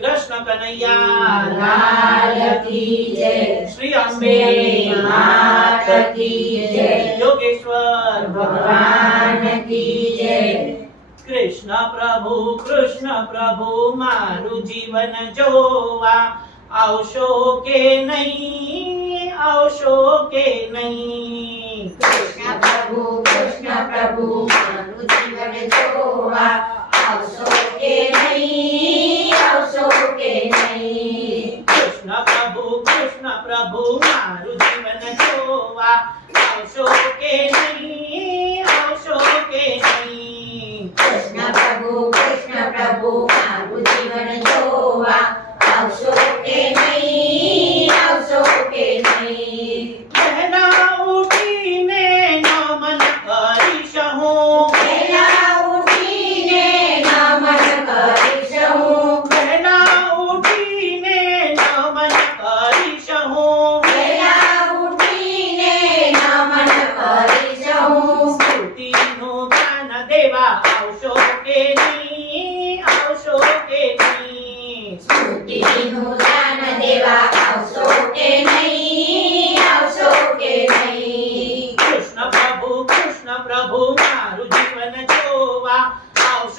कृष्ण कन्हैया। की जय। श्री अम्बे माता की जय। योगेश्वर भगवान की जय। कृष्ण प्रभु कृष्ण प्रभु मारु जीवन जोवा। आवशो के नहीं आवशो के नहीं। कृष्ण प्रभु कृष्ण प्रभु मारु जीवन जोवा। आवशो के नहीं મારું જીવન જોવા આવશો કે નહીં?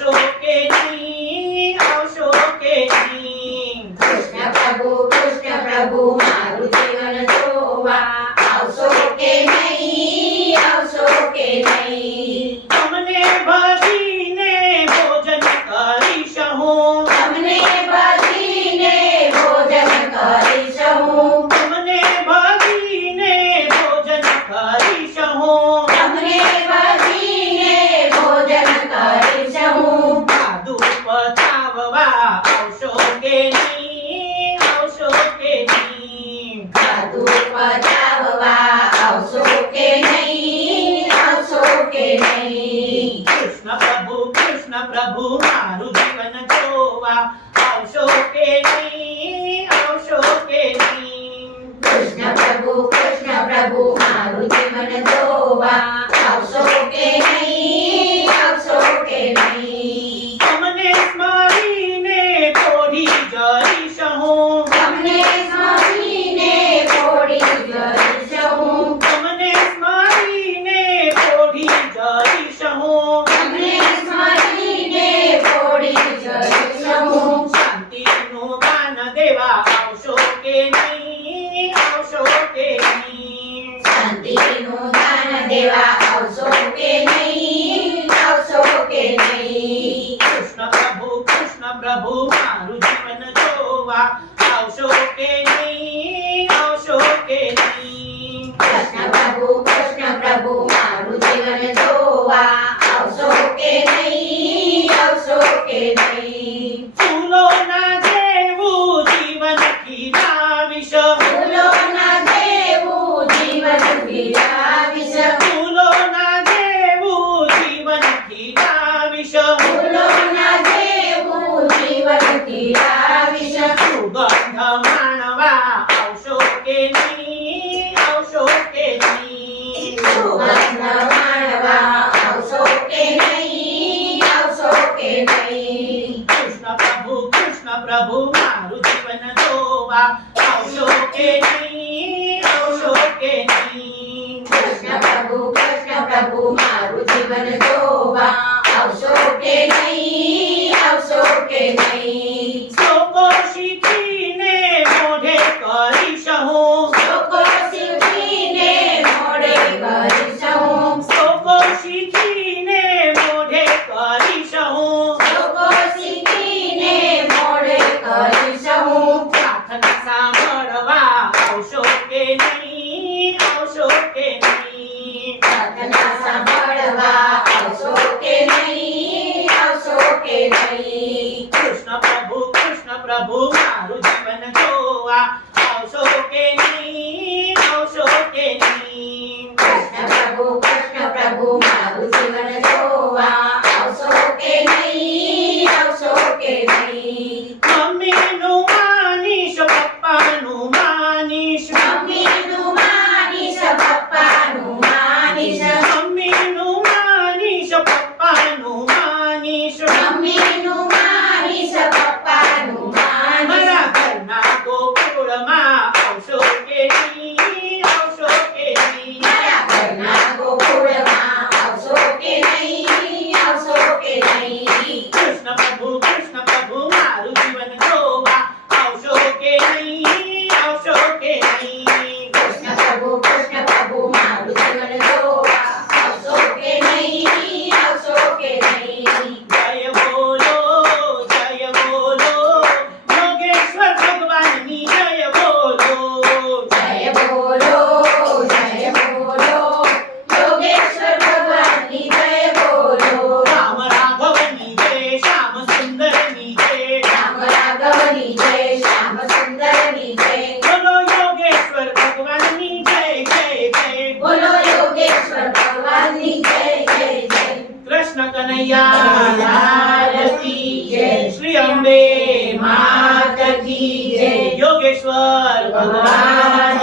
seu. બચાવવા આવશો કે નહીં આવશો કે નહીં કૃષ્ણ પ્રભુ કૃષ્ણ પ્રભુ. Amen. પ્રભુ મારું જીવન જોવા આવશો કે નહીં આવશો કે નહીં કૃષ્ણ પ્રભુ કૃષ્ણ પ્રભુ મારું જીવન જોવા આવશો કે નહીં આવશો કે નહીં પ્રાર્થના સાંભળવા આવશો કે નહીં આવશો કે નહીં કૃષ્ણ પ્રભુ કૃષ્ણ પ્રભુ મારું જીવન જોવા આવશો કે નહીં બોલો યોગેશ્વર ભગવાનની જય જય જય. કૃષ્ણ કનૈયા, લાલ કી જય. શ્રી અંબે માત કી જય. યોગેશ્વર ભગવાન